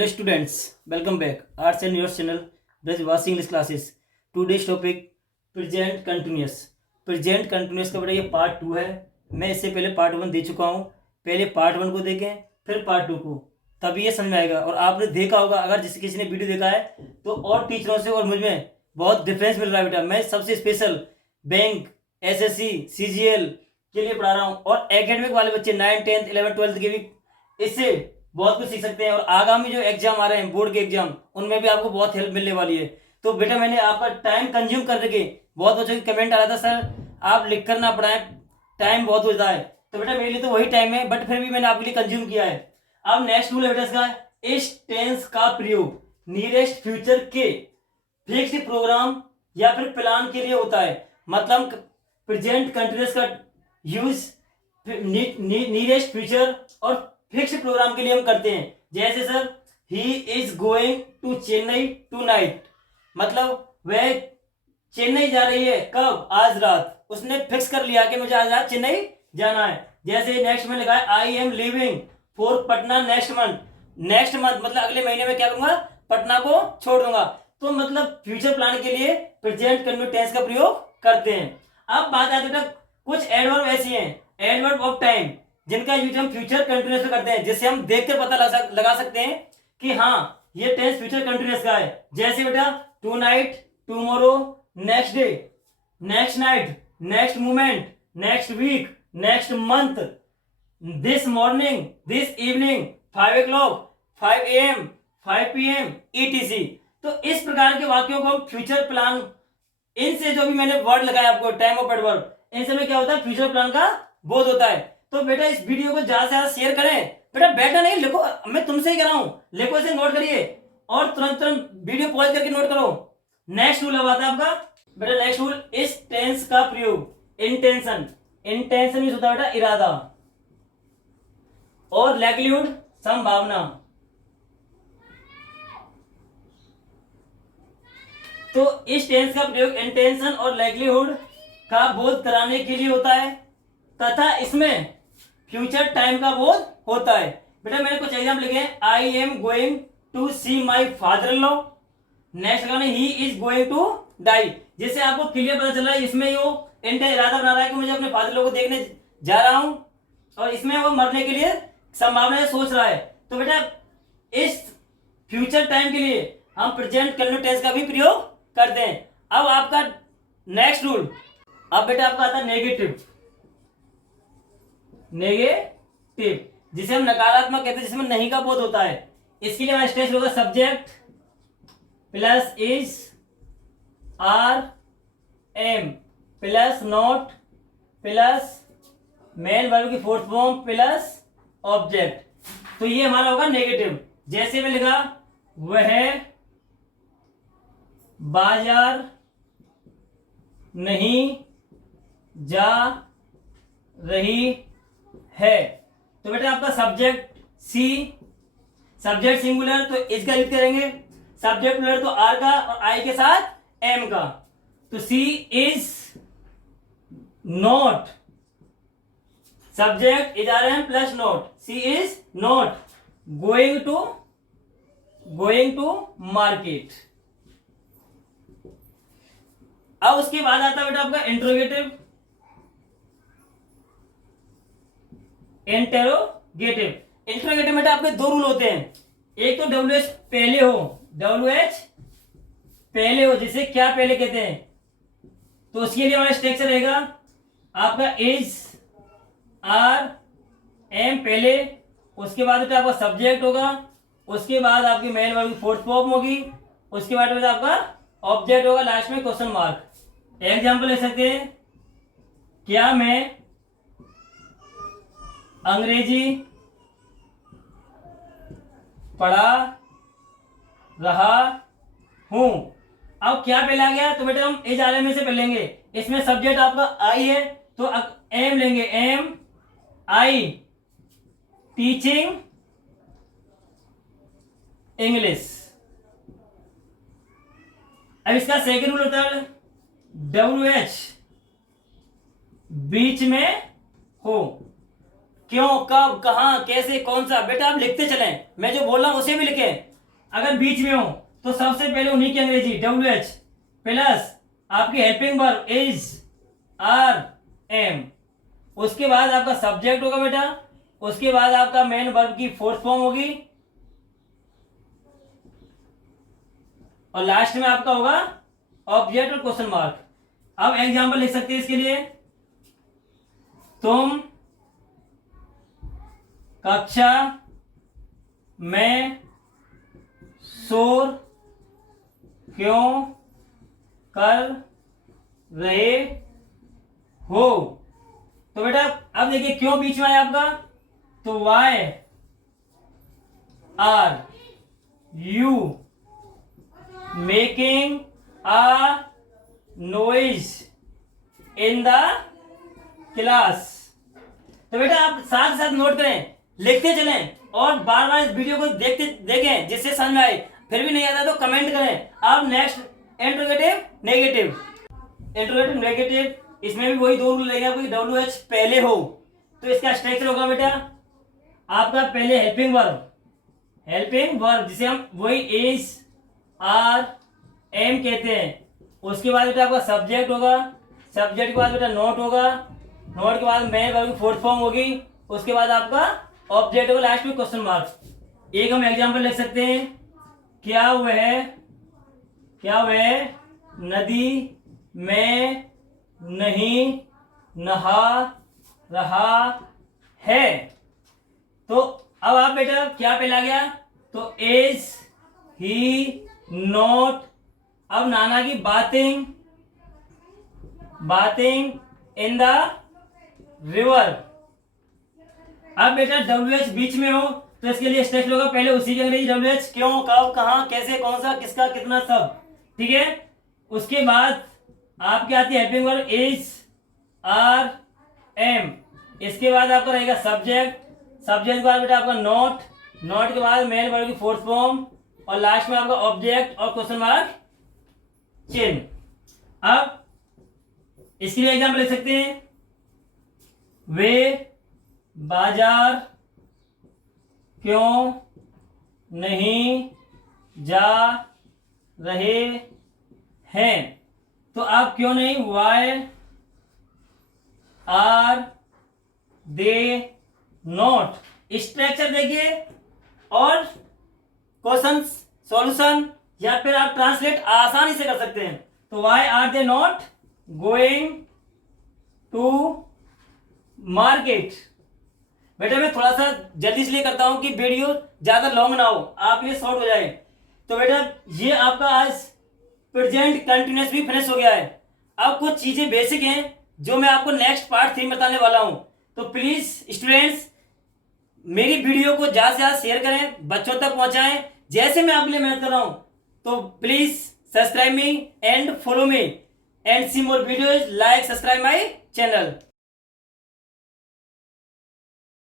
Hello students, welcome back. Arts and Yours channel. Brajvasi English classes. Today's topic present continuous. Present continuous का बेटा ये part 2 है. मैं इससे पहले पार्ट 1 दे चुका हूँ. पहले पार्ट 1 को देखें फिर पार्ट 2 को, तभी ये समझ में आएगा. और आपने देखा होगा, अगर जिस किसी ने वीडियो देखा है तो और टीचरों से और मुझ में बहुत डिफरेंस मिल रहा है बेटा. मैं सबसे स्पेशल बैंक, एसएससी, सीजीएल के लिए पढ़ा रहा हूँ और एकेडमिक वाले बच्चे 9, 10, 11, 12 के भी इससे बहुत कुछ सीख सकते हैं. और आगामी जो एग्जाम आ रहे हैं, बोर्ड के एग्जाम, उनमें भी आपको बहुत हेल्प मिलने वाली है. तो बेटा मैंने आपका टाइम कंज्यूम करके, बहुत बच्चों की कमेंट आ रहा था सर आप लिख कर ना पढ़ाएं, टाइम बहुत हो जाता है. तो बेटा मेरे लिए तो वही टाइम है, बट फिर भी मैंने आपके लिए कंज्यूम किया है. अब नेक्स्ट रूल है बेटा इसका, इस टेंस का प्रयोग नियरेस्ट फ्यूचर के फिक्स्ड प्रोग्राम या फिर प्लान के लिए होता है. मतलब प्रेजेंट कंटिन्यूअस का यूज नियरेस्ट फ्यूचर और फिक्स्ड प्रोग्राम के लिए हम करते हैं. जैसे sir he is going to Chennai tonight, मतलब वह चेन्नई जा रही है. कब? आज रात. उसने फिक्स कर लिया कि मुझे आज रात चेन्नई जाना है. जैसे नेक्स्ट में लिखा है I am living for Patna next month. Next month मतलब अगले महीने में क्या करूंगा, पटना को छोड़ दूंगा. तो मतलब फ्यूचर प्लान के लिए प्रेजेंट कंटिन्यूअस टेंस का प्रयोग करते हैं. अब बात आती है कुछ एडवर्ब ऐसी हैं, एडवर्ब ऑफ टाइम, जिनका यूज हम फ्यूचर कंटिन्यूअस में करते हैं, जिससे हम देखकर पता लगा सकते हैं कि हाँ ये टेंस फ्यूचर कंटिन्यूअस का है. जैसे बेटा tonight, tomorrow, next day, next night, next moment, next week, next month, this morning, this evening, 5 o'clock, 5 AM, 5 PM, etc. तो इस प्रकार के वाक्यों को हम फ्यूचर प्लान, इनसे जो भी मैंने वर्ड लगाया आपको, टाइम ऑफ एडवर्ब, इनसे में क्या होता है, फ्यूचर प्लान का बोध होता है. तो बेटा इस वीडियो को ज्यादा से ज्यादा शेयर करें. बेटा बैठा नहीं, लिखो, मैं तुमसे ही कर रहा हूं, लिखो, इसे नोट करिए और तुरंत तुरंत वीडियो पॉज करके नोट करो. नेक्स्ट रूल आता है आपका बेटा, नेक्स्ट रूल, इस टेंस का प्रयोग इंटेंशन, इंटेंशन मींस होता है बेटा इरादा, और लाइक्लीहुड संभावना. तो इस टेंस का प्रयोग इंटेंशन और लाइक्लीहुड का बोध कराने के लिए होता है, तथा इसमें फ्यूचर टाइम का बोध होता है. बेटा मैंने कुछ एग्जाम्पल लिखे हैं. I am going to see my father in law. Next लगाने he is going to die, जिससे आपको क्लियर पता चल रहा है इसमें वो इरादा बना रहा है कि मुझे अपने फादर लॉ को देखने जा रहा हूं, और इसमें वो मरने के लिए संभावना सोच रहा है. तो बेटा इस फ्यूचर टाइम के लिए हम प्रेजेंट कंटिन्यूअस टेंस का भी प्रयोग करते हैं. अब आपका नेक्स्ट रूल, अब बेटा आपका आता है नेगेटिव, नेगेटिव जिसे हम नकारात्मक कहते हैं, जिसमें नहीं का बोध होता है. इसके लिए हमारा स्ट्रेस होगा subject plus is R M plus not plus main verb की फोर्थ फॉर्म प्लस ऑब्जेक्ट. तो ये हमारा होगा नेगेटिव. जैसे मैं लिखा वह बाजार नहीं जा रही है. तो बेटा आपका सब्जेक्ट सी, सब्जेक्ट सिंगुलर तो इसका यूज करेंगे, सब्जेक्ट प्लूरल तो आर का और आई के साथ एम का. तो she is not, subject is R M plus not, she is not going to market. अब उसके बाद आता है बेटा आपका इंट्रोगेटिव, इंटेरोगेटिव. इंट्रोगेटिव बेटा आपके दो रूल होते हैं. एक तो WH पहले हो, WH पहले हो, जिसे क्या पहले कहते हैं. तो उसके लिए हमारा स्ट्रक्चर रहेगा आपका इज आर एम पहले, उसके बाद बेटा आपका सब्जेक्ट होगा, उसके बाद आपकी मेन वर्ब की फोर्थ फॉर्म होगी, उसके बाद बेटा आपका ऑब्जेक्ट होगा, लास्ट में क्वेश्चन मार्क. एग्जाम्पल ले सकते हैं, क्या मैं अंग्रेजी पढ़ा रहा हूं. अब क्या पहले आ गया, तो बेटा हम इज आर एम में से पढ़ लेंगे. इसमें सब्जेक्ट आपका आई है तो एम लेंगे, एम आई टीचिंग इंग्लिश. अब इसका सेकंड रूल होता है WH बीच में हो. क्यों, कब, कहां, कैसे, कौन सा, बेटा आप लिखते चलें, मैं जो बोल रहा हूं उसे भी लिखें. अगर बीच में हो तो सबसे पहले उन्हीं की अंग्रेजी WH प्लस आपकी helping verb is are am, उसके बाद आपका सब्जेक्ट होगा बेटा, उसके बाद आपका मेन वर्ब की फोर्थ फॉर्म होगी और लास्ट में आपका होगा ऑब्जेक्ट और क्वेश्चन मार्क। अब एग्जांपल लिख सकते हैं इसके लिए, तुम कक्षा में शोर क्यों कर रहे हो। तो बेटा अब देखिए क्यों बीच में आया आपका, तो why are you making a noise in the class. तो बेटा आप साथ साथ नोट करें, लिखते चलें और बार बार इस वीडियो को देखते देखें जिससे समझ में आए। फिर भी नहीं आता तो कमेंट करें। अब next interrogative negative, interrogative negative इसमें भी वही दो रूल लगेगा, कोई WH पहले हो तो इसका स्ट्रक्चर होगा बेटा आपका पहले हेल्पिंग वर्ब जिसे हम वही इज आर एम कहते हैं, उसके बाद बेटा आपका सब्जेक्ट होगा, सब्जेक्ट के बाद बेटा नोट होगा, नोट के बाद मेन वर्ब की फोर्थ फॉर्म होगी, उसके बाद आपका ऑब्जेक्ट होगा, लास्ट में क्वेश्चन मार्क। एक हम एग्जांपल लिख सकते हैं, क्या वह नदी में नहीं नहा रहा है। तो अब आप बेटा क्या पहला गया, तो इज ही नॉट, अब नाना की बातिंग इन द रिवर। अब बेटा WH बीच में हो तो इसके लिए स्ट्रक्चर होगा पहले उसी की अंग्रेजी WH, क्यों, कब, कहां, कैसे, कौन सा, किसका, कितना, सब, ठीक है। उसके बाद आपकी आती है helping verb is are am, इसके बाद आपका रहेगा सब्जेक्ट के बाद बेटा आपका नोट के बाद मेन वर्ब की फोर्थ फॉर्म और लास्ट में आपका ऑब्जेक्ट और क्वेश्चन मार्क चिन्ह। अब इसके लिए एग्जाम्पल लिख सकते हैं, वे बाजार क्यों नहीं जा रहे हैं। तो आप क्यों नहीं, why are they not. Structure देखिए और क्वेश्चन सॉल्यूशन या फिर आप ट्रांसलेट आसानी से कर सकते हैं। तो why are they not going to market. बेटा मैं थोड़ा सा जल्दी इसलिए करता हूं कि वीडियो ज्यादा लॉन्ग ना हो, आप ये शॉर्ट हो जाए। तो बेटा ये आपका आज प्रेजेंट कंटिन्यूअस भी फिनिश हो गया है। अब कुछ चीजें बेसिक हैं जो मैं आपको नेक्स्ट पार्ट 3 बताने वाला हूं। तो प्लीज स्टूडेंट्स मेरी वीडियो को ज्यादा से ज्यादा शेयर करें, बच्चों तक पहुंचाएं जैसे मैं आपके लिए मेहनत कर रहा हूं। तो please subscribe me and follow me and see more videos, like subscribe my channel.